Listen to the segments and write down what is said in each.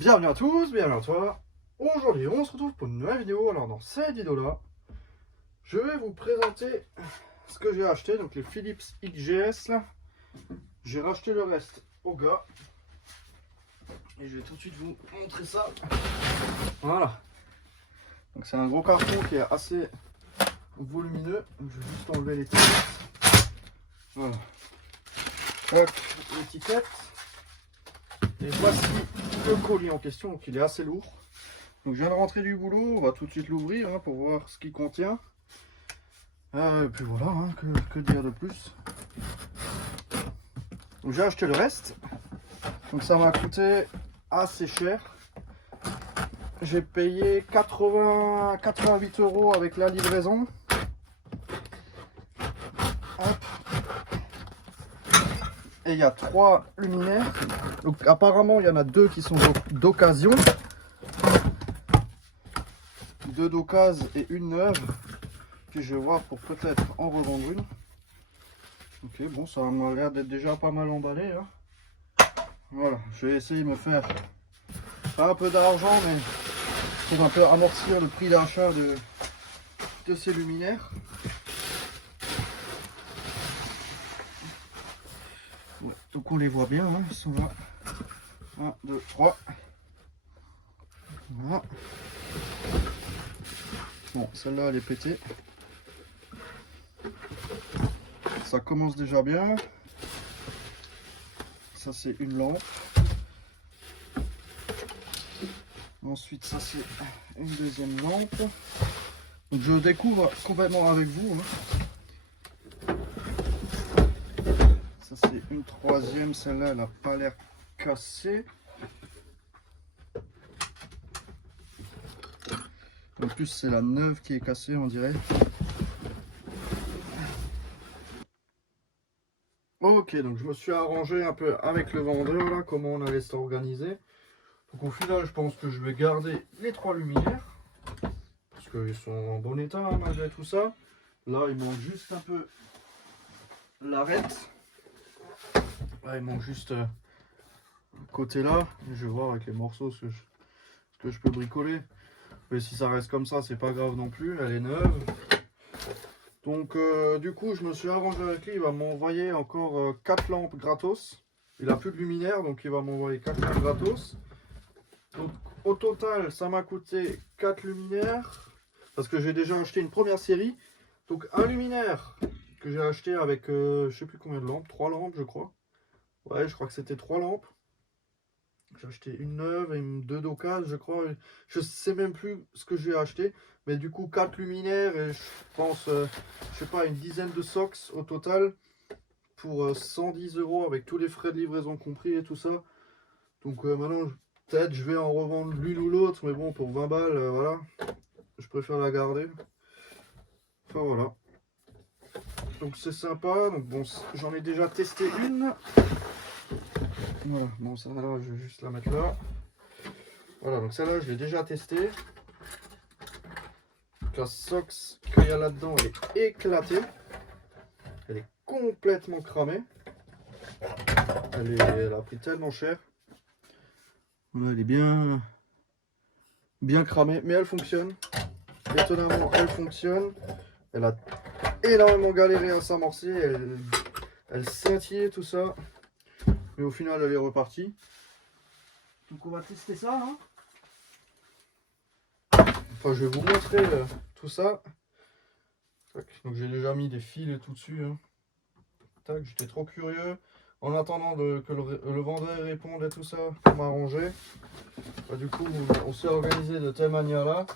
Bienvenue à tous, bienvenue à toi. Aujourd'hui, on se retrouve pour une nouvelle vidéo. Alors, dans cette vidéo-là, je vais vous présenter ce que j'ai acheté. Donc, les Philips XGS. Là, j'ai racheté le reste au gars. Et je vais tout de suite vous montrer ça. Voilà. Donc, c'est un gros carton qui est assez volumineux. Donc, je vais juste enlever l'étiquette. Voilà. Hop, l'étiquette. Et voici le colis en question, donc il est assez lourd. Donc je viens de rentrer du boulot, on va tout de suite l'ouvrir hein, pour voir ce qu'il contient. Et puis voilà, hein, que dire de plus. Donc j'ai acheté le reste. Donc ça m'a coûté assez cher. J'ai payé 88 € avec la livraison. Hop. Et il y a 3 luminaires. Donc apparemment il y en a 2 qui sont d'occasion. 2 d'occasion et une neuve. Puis je vais voir pour peut-être en revendre une. Ok, bon, ça m'a l'air d'être déjà pas mal emballé. Hein. Voilà, je vais essayer de me faire pas un peu d'argent, mais pour un peu amortir le prix d'achat de ces luminaires. Ouais, donc on les voit bien, hein, ils sont là. 1, 2, 3. Voilà. Bon, celle-là elle est pétée. Ça commence déjà bien. Ça c'est une lampe. Ensuite ça c'est une deuxième lampe. Donc je découvre complètement avec vous. Hein. Ça c'est une troisième. Celle-là elle n'a pas l'air cassée. En plus c'est la neuve qui est cassée on dirait. Ok, donc je me suis arrangé un peu avec le vendeur là, comment on allait s'organiser. Donc au final je pense que je vais garder les 3 luminaires. Parce qu'ils sont en bon état hein, malgré tout ça. Là il manque juste un peu l'arête. Là il manque juste côté là. Je vais voir avec les morceaux ce que je peux bricoler. Mais si ça reste comme ça c'est pas grave non plus, elle est neuve. Donc du coup je me suis arrangé avec lui, il va m'envoyer encore 4 lampes gratos. Il a plus de luminaire donc il va m'envoyer 4 lampes gratos. Donc au total ça m'a coûté 4 luminaires. Parce que j'ai déjà acheté une première série. Donc un luminaire que j'ai acheté avec je sais plus combien de lampes, 3 lampes je crois. Ouais je crois que c'était 3 lampes. J'ai acheté une neuve et 2 d'occasion je crois. Je sais même plus ce que j'ai acheté. Mais du coup 4 luminaires et je pense, je sais pas, une dizaine de socks au total. Pour 110 € avec tous les frais de livraison compris et tout ça. Donc maintenant peut-être je vais en revendre l'une ou l'autre. Mais bon pour 20 balles voilà. Je préfère la garder. Enfin voilà. Donc c'est sympa. Donc bon j'en ai déjà testé une. Voilà, bon ça là je vais juste la mettre là. Voilà, donc celle-là je l'ai déjà testée. La Sox qu'il y a là-dedans elle est éclatée. Elle est complètement cramée. Elle a pris tellement cher. Elle est bien cramée, mais elle fonctionne. Étonnamment elle fonctionne. Elle a énormément galéré à s'amorcer. Elle scintillait tout ça. Mais au final elle est repartie. Donc on va tester ça hein. Enfin je vais vous montrer tout ça. Tac. Donc j'ai déjà mis des fils et tout dessus hein. Tac, j'étais trop curieux. En attendant que le vendeur réponde et tout ça pour m'arranger. Bah, du coup on s'est organisé de telle manière là.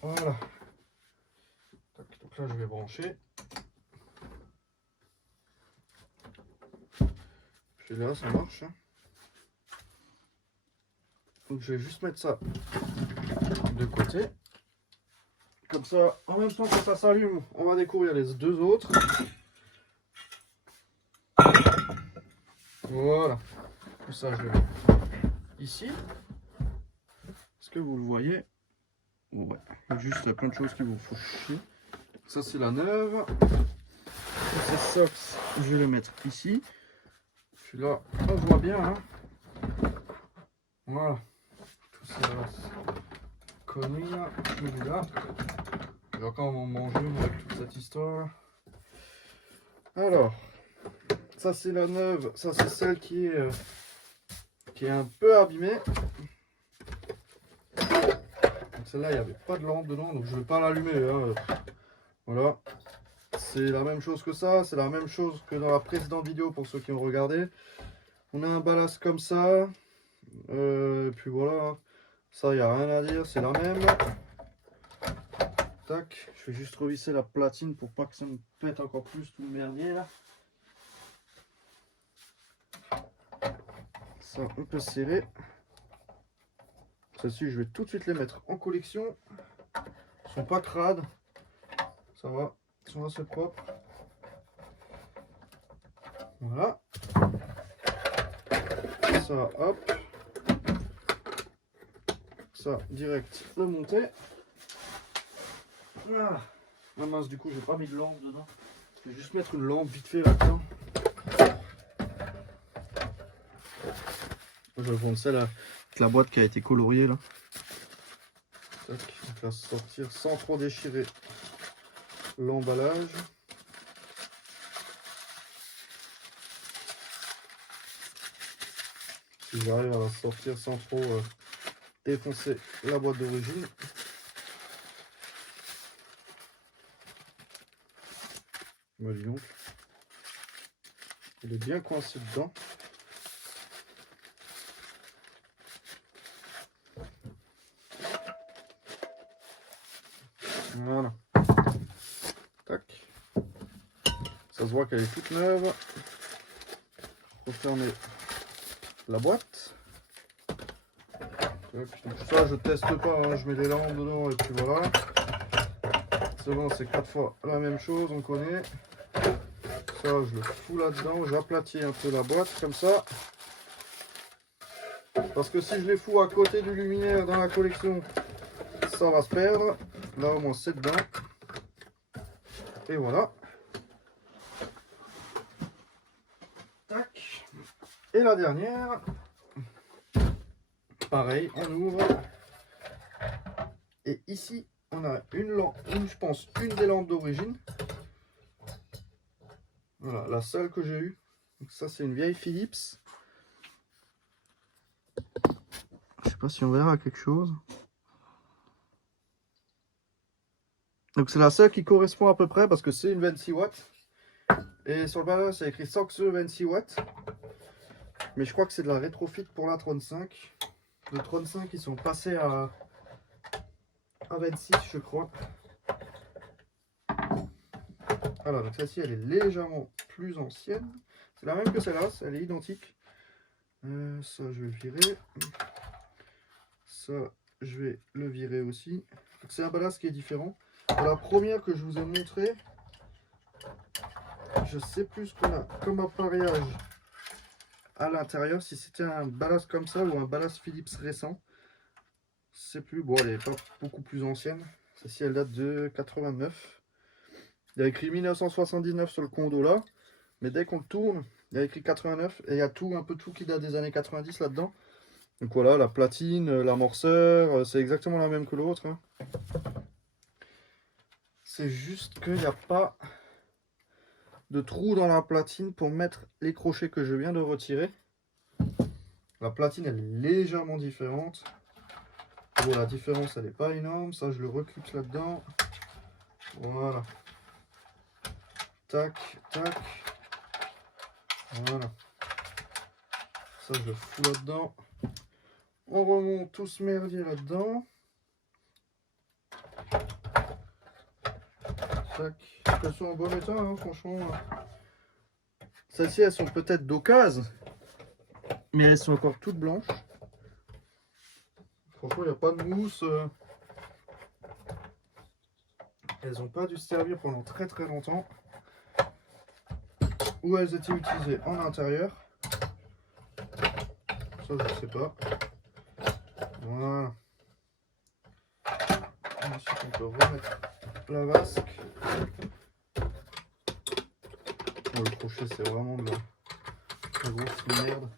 Voilà. Tac, donc là je vais brancher. Puis là ça marche. Hein. Donc je vais juste mettre ça de côté. Comme ça, en même temps que ça s'allume, on va découvrir les 2 autres. Voilà. Tout ça, je le mets ici. Est-ce que vous le voyez? Ouais. Il y a juste plein de choses qui vous font chier. Ça, c'est la neuve. Ces socks, je vais les mettre ici. Puis là, on voit bien. Hein. Voilà. Tout ça connerie là. Celui-là. Je vais encore m'en manger avec toute cette histoire. Alors, ça c'est la neuve. Ça c'est celle qui est un peu abîmée. Celle-là, il n'y avait pas de lampe dedans, donc je ne vais pas l'allumer. Hein. Voilà. C'est la même chose que ça. C'est la même chose que dans la précédente vidéo pour ceux qui ont regardé. On a un ballast comme ça. Et puis voilà. Ça, il n'y a rien à dire. C'est la même. Tac. Je vais juste revisser la platine pour pas que ça me pète encore plus tout le merdier là. Ça, on peut serrer. Celles-ci, je vais tout de suite les mettre en collection. Ils sont pas crades. Ça va. Ils sont assez propres. Voilà. Ça, hop. Ça, direct, le monter. Voilà. Ah mince, du coup, j'ai pas mis de lampe dedans. Je vais juste mettre une lampe vite fait là-dedans. Je vais prendre celle avec la boîte qui a été coloriée là. Tac, donc là, sortir sans trop déchirer l'emballage. Si j'arrive à la sortir sans trop défoncer la boîte d'origine. Bah, dis donc. Il est bien coincé dedans. Voilà. Tac. Ça se voit qu'elle est toute neuve. Refermer la boîte. Donc ça, je teste pas, hein. Je mets les lampes dedans et puis voilà. C'est bon, c'est 4 fois la même chose, on connaît. Ça, je le fous là-dedans. J'aplatis un peu la boîte comme ça. Parce que si je les fous à côté du luminaire dans la collection, ça va se perdre. Là, au moins, c'est dedans. Et voilà. Tac. Et la dernière. Pareil, on ouvre. Et ici, on a une lampe, je pense, une des lampes d'origine. Voilà, la seule que j'ai eue. Donc ça, c'est une vieille Philips. Je sais pas si on verra quelque chose. Donc c'est la seule qui correspond à peu près parce que c'est une 26 watts. Et sur le ballon, c'est écrit Soxe 26 watts. Mais je crois que c'est de la rétrofit pour la 35. Le 35, ils sont passés à 26, je crois. Voilà, donc celle-ci, elle est légèrement plus ancienne. C'est la même que celle-là, elle est identique. Ça, je vais le virer. Ça, je vais le virer aussi. C'est un ballast qui est différent. Pour la première que je vous ai montré, je sais plus ce qu'on a comme appareillage à l'intérieur, si c'était un ballast comme ça ou un ballast Philips récent. Je sais plus, bon, elle est pas beaucoup plus ancienne. Celle-ci, elle date de 89. Il y a écrit 1979 sur le condo là, mais dès qu'on le tourne, il y a écrit 89 et il y a tout, un peu tout qui date des années 90 là-dedans. Donc voilà, la platine, l'amorceur, c'est exactement la même que l'autre. Hein. C'est juste qu'il n'y a pas de trou dans la platine pour mettre les crochets que je viens de retirer. La platine, elle est légèrement différente. Bon, la différence, elle n'est pas énorme. Ça, je le reclipse là-dedans. Voilà. Tac, tac. Voilà. Ça, je le fous là-dedans. On remonte tout ce merdier là-dedans. Tac. Elles sont en bon état, hein, franchement. Celles-ci, elles sont peut-être d'occasion, mais elles sont encore toutes blanches. Franchement, il n'y a pas de mousse. Elles n'ont pas dû se servir pendant très très longtemps. Ou elles étaient utilisées en intérieur. Ça, je ne sais pas. Voilà. Ensuite, on peut remettre la vasque. Oh, le crochet, c'est vraiment de la grosse merde.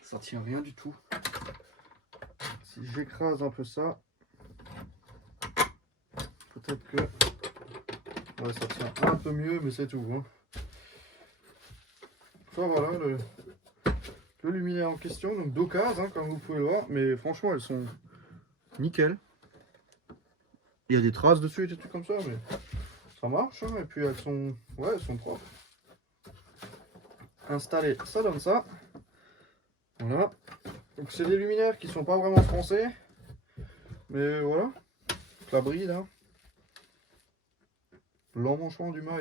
Ça tient rien du tout. Si j'écrase un peu ça, peut-être que ouais, ça tient un peu mieux, mais c'est tout. Hein. Enfin, voilà le luminaire en question, donc d'occasion, hein, comme vous pouvez le voir, mais franchement elles sont nickel. Il y a des traces dessus et des trucs comme ça, mais ça marche, hein, et puis elles sont, ouais, elles sont propres. Installées, ça donne ça. Voilà. Donc c'est des luminaires qui sont pas vraiment français, mais voilà. La bride, hein. L'emmanchement du mât,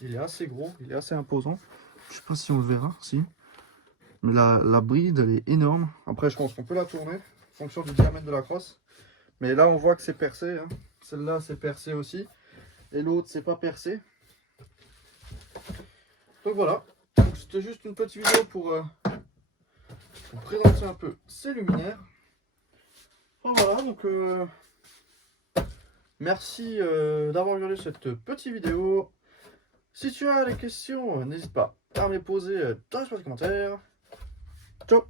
il est assez gros, il est assez imposant. Je sais pas si on le verra, si. Mais la bride, elle est énorme. Après, je pense qu'on peut la tourner en fonction du diamètre de la crosse. Mais là, on voit que c'est percé. Hein. Celle-là, c'est percé aussi. Et l'autre, c'est pas percé. Donc voilà. C'était juste une petite vidéo pour présenter un peu ces luminaires. Donc voilà, donc merci d'avoir regardé cette petite vidéo. Si tu as des questions, n'hésite pas à me les poser dans les commentaires. Ciao.